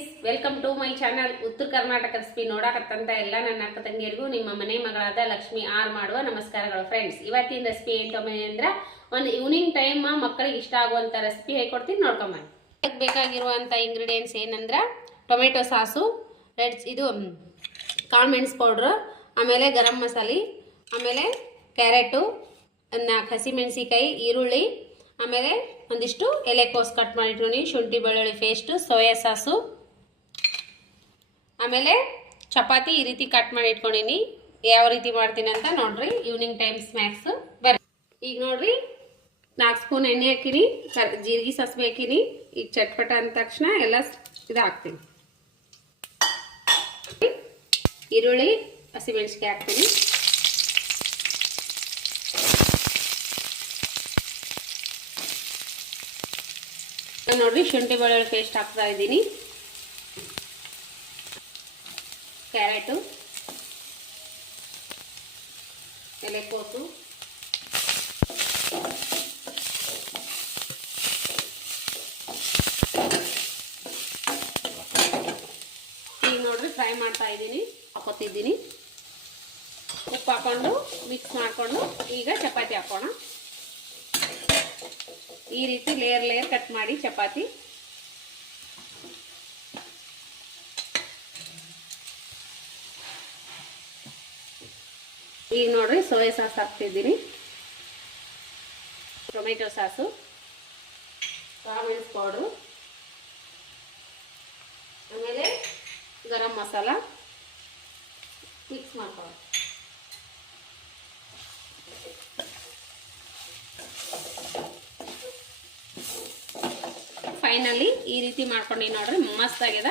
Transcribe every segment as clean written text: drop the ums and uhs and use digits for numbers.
Friends, welcome to my channel. Uttara Karnataka recipe ನೋಡಕತ್ತಂತ ಎಲ್ಲ ನನ್ನ ಅಕ್ಕ ತಂಗಿಯರಿಗೂ ನಿಮ್ಮ ಮನೆ ಮಗಳಾದ ಲಕ್ಷ್ಮಿ ಆರ್ ಮಾಡುವ ನಮಸ್ಕಾರಗಳು. ಫ್ರೆಂಡ್ಸ್, ಇವತ್ತಿನ ರೆಸಿಪಿ ಏನು ಅಂದ್ರೆ ಒಂದು ಈವ್ನಿಂಗ್ ಟೈಮ್ ಮಕ್ಕಳಿಗೆ ಇಷ್ಟ ಆಗುವಂತ ರೆಸಿಪಿ ಹೇಳ್ಕೊಡ್ತೀನಿ, ನೋಡ್ಕೊಂಬ. ಅದಕ್ಕೆ ಬೇಕಾಗಿರುವಂಥ ಇಂಗ್ರೀಡಿಯೆಂಟ್ಸ್ ಏನಂದ್ರೆ ಟೊಮೆಟೊ ಸಾಸು, ಇದು ಕಾಳು ಪೌಡ್ರು, ಆಮೇಲೆ ಗರಂ ಮಸಾಲೆ, ಆಮೇಲೆ ಕ್ಯಾರೆಟು, 4 ಹಸಿಮೆಣಸಿಕಾಯಿ, ಈರುಳ್ಳಿ, ಆಮೇಲೆ ಒಂದಿಷ್ಟು ಎಲೆಕೋಸು ಕಟ್ ಮಾಡಿಟ್ಕೊಂಡು, ಶುಂಠಿ ಬೆಳ್ಳುಳ್ಳಿ ಪೇಸ್ಟು, ಸೋಯಾ ಸಾಸು, ಆಮೇಲೆ ಚಪಾತಿ ಈ ರೀತಿ ಕಟ್ ಮಾಡಿ ಇಟ್ಕೊಂಡಿನಿ. ಯಾವ ರೀತಿ ಮಾಡ್ತೀನಿ ಅಂತ ನೋಡ್ರಿ. ಈವ್ನಿಂಗ್ ಟೈಮ್ ಸ್ನ್ಯಾಕ್ಸ್ ಬರ್ರಿ. ಈಗ ನೋಡ್ರಿ, 4 ಸ್ಪೂನ್ ಎಣ್ಣೆ ಹಾಕಿನಿ, ಜೀರಿಗೆ ಸಾಸಿವೆ ಹಾಕಿನಿ. ಈಗ ಚಟ್ಪಟ ಅಂದ ತಕ್ಷಣ ಎಲ್ಲ ಇದು ಹಾಕ್ತೀನಿ. ಈರುಳ್ಳಿ, ಹಸಿಮೆಣಸಿಕಾಯಿ ಹಾಕ್ತೀನಿ. ನೋಡ್ರಿ, ಶುಂಠಿ ಬೆಳ್ಳುಳ್ಳಿ ಪೇಸ್ಟ್ ಹಾಕ್ತಾ ಇದ್ದೀನಿ. ಕ್ಯಾರೆಟು, ಎಲೆಕೋಸು, ಈಗ ನೋಡ್ರಿ ಫ್ರೈ ಮಾಡ್ತಾ ಇದ್ದೀನಿ, ಹಾಕೋತಿದ್ದೀನಿ. ಉಪ್ಪು ಹಾಕೊಂಡು ಮಿಕ್ಸ್ ಮಾಡಿಕೊಂಡು ಈಗ ಚಪಾತಿ ಹಾಕೋಣ. ಈ ರೀತಿ ಲೇಯರ್ ಕಟ್ ಮಾಡಿ ಚಪಾತಿ. ಈಗ ನೋಡ್ರಿ ಸೋಯಾ ಸಾಸ್ ಹಾಕ್ತಿದ್ದೀನಿ, ಟೊಮೆಟೊ ಸಾಸು, ಕಾಳು ಪೌಡ್ರು, ಆಮೇಲೆ ಗರಂ ಮಸಾಲ ಮಿಕ್ಸ್ ಮಾಡ್ಕೊಳ್ಳೋಣ. ಫೈನಲಿ ಈ ರೀತಿ ಮಾಡ್ಕೊಂಡು ನೋಡ್ರಿ, ಮಸ್ತ್ ಆಗ್ಯದ.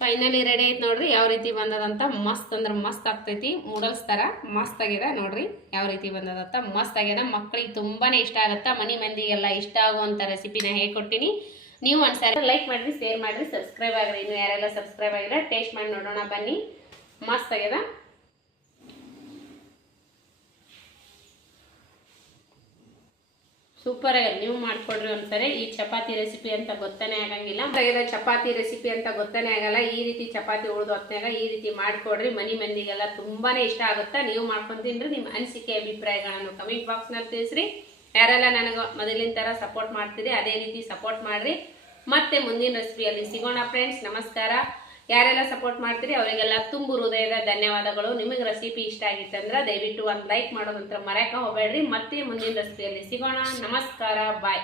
ಫೈನಲಿ ರೆಡಿ ಐತಿ ನೋಡ್ರಿ. ಯಾವ ರೀತಿ ಬಂದದಂತ ಮಸ್ತ್ ಅಂದ್ರೆ ಮಸ್ತ್ ಆಗ್ತೈತಿ. ನೂಡಲ್ಸ್ ತರ ಮಸ್ತ್ ಆಗ್ಯದ ನೋಡ್ರಿ. ಯಾವ ರೀತಿ ಬಂದದಂತ ಮಸ್ತ್ ಆಗ್ಯದ. ಮಕ್ಕಳಿಗೆ ತುಂಬಾನೇ ಇಷ್ಟ ಆಗತ್ತ. ಮನಿ ಮಂದಿಗೆಲ್ಲ ಇಷ್ಟ ಆಗುವಂತ ರೆಸಿಪಿನ ಹೇಳ್ಕೊಟ್ಟಿನಿ. ನೀವು ಒಂದ್ಸರಿ ಲೈಕ್ ಮಾಡ್ರಿ, ಶೇರ್ ಮಾಡ್ರಿ, ಸಬ್ಸ್ಕ್ರೈಬ್ ಆಗ್ರಿ. ಇನ್ನು ಯಾರೆಲ್ಲ ಸಬ್ಸ್ಕ್ರೈಬ್ ಆಗಿಲ್ಲ ಟೇಸ್ಟ್ ಮಾಡಿ ನೋಡೋಣ ಬನ್ನಿ. ಮಸ್ತ್ ಆಗ್ಯದ. ಸೂಪರ್ ಆಗಿದೆ. ನೀವು ಮಾಡ್ಕೊಡ್ರಿ ಒಂದ್ಸರಿ. ಈ ಚಪಾತಿ ರೆಸಿಪಿ ಅಂತ ಗೊತ್ತಾನೆ ಆಗಂಗಿಲ್ಲ. ಚಪಾತಿ ರೆಸಿಪಿ ಅಂತ ಗೊತ್ತಾನೆ ಆಗಲ್ಲ. ಈ ರೀತಿ ಚಪಾತಿ ಉಳಿದು ಹೊತ್ನಾಗ ಈ ರೀತಿ ಮಾಡ್ಕೊಡ್ರಿ. ಮನಿ ಮಂದಿಗೆಲ್ಲ ತುಂಬಾನೇ ಇಷ್ಟ ಆಗುತ್ತಾ. ನೀವು ಮಾಡ್ಕೊಂಡು ತಿನ್ರಿ. ನಿಮ್ಮ ಅನಿಸಿಕೆ ಅಭಿಪ್ರಾಯಗಳನ್ನು ಕಮೆಂಟ್ ಬಾಕ್ಸ್ ನಲ್ಲಿ ತಿಳಿಸ್ರಿ. ಯಾರೆಲ್ಲ ನನಗೆ ಮೊದಲಿನ ತರ ಸಪೋರ್ಟ್ ಮಾಡ್ತೀರಿ ಅದೇ ರೀತಿ ಸಪೋರ್ಟ್ ಮಾಡ್ರಿ. ಮತ್ತೆ ಮುಂದಿನ ರೆಸಿಪಿಯಲ್ಲಿ ಸಿಗೋಣ ಫ್ರೆಂಡ್ಸ್. ನಮಸ್ಕಾರ. ಯಾರೆಲ್ಲ ಸಪೋರ್ಟ್ ಮಾಡ್ತೀರಿ ಅವರಿಗೆಲ್ಲ ತುಂಬು ಹೃದಯದ ಧನ್ಯವಾದಗಳು. ನಿಮಗೆ ರೆಸಿಪಿ ಇಷ್ಟ ಆಗಿತ್ತಂದ್ರೆ ದಯವಿಟ್ಟು ಒಂದು ಲೈಕ್ ಮಾಡೋದಂತ ಮರೆಯಕ್ಕೆ ಹೋಗಬೇಡ್ರಿ. ಮತ್ತೆ ಮುಂದಿನ ರೆಸಿಪಿಯಲ್ಲಿ ಸಿಗೋಣ. ನಮಸ್ಕಾರ, ಬಾಯ್.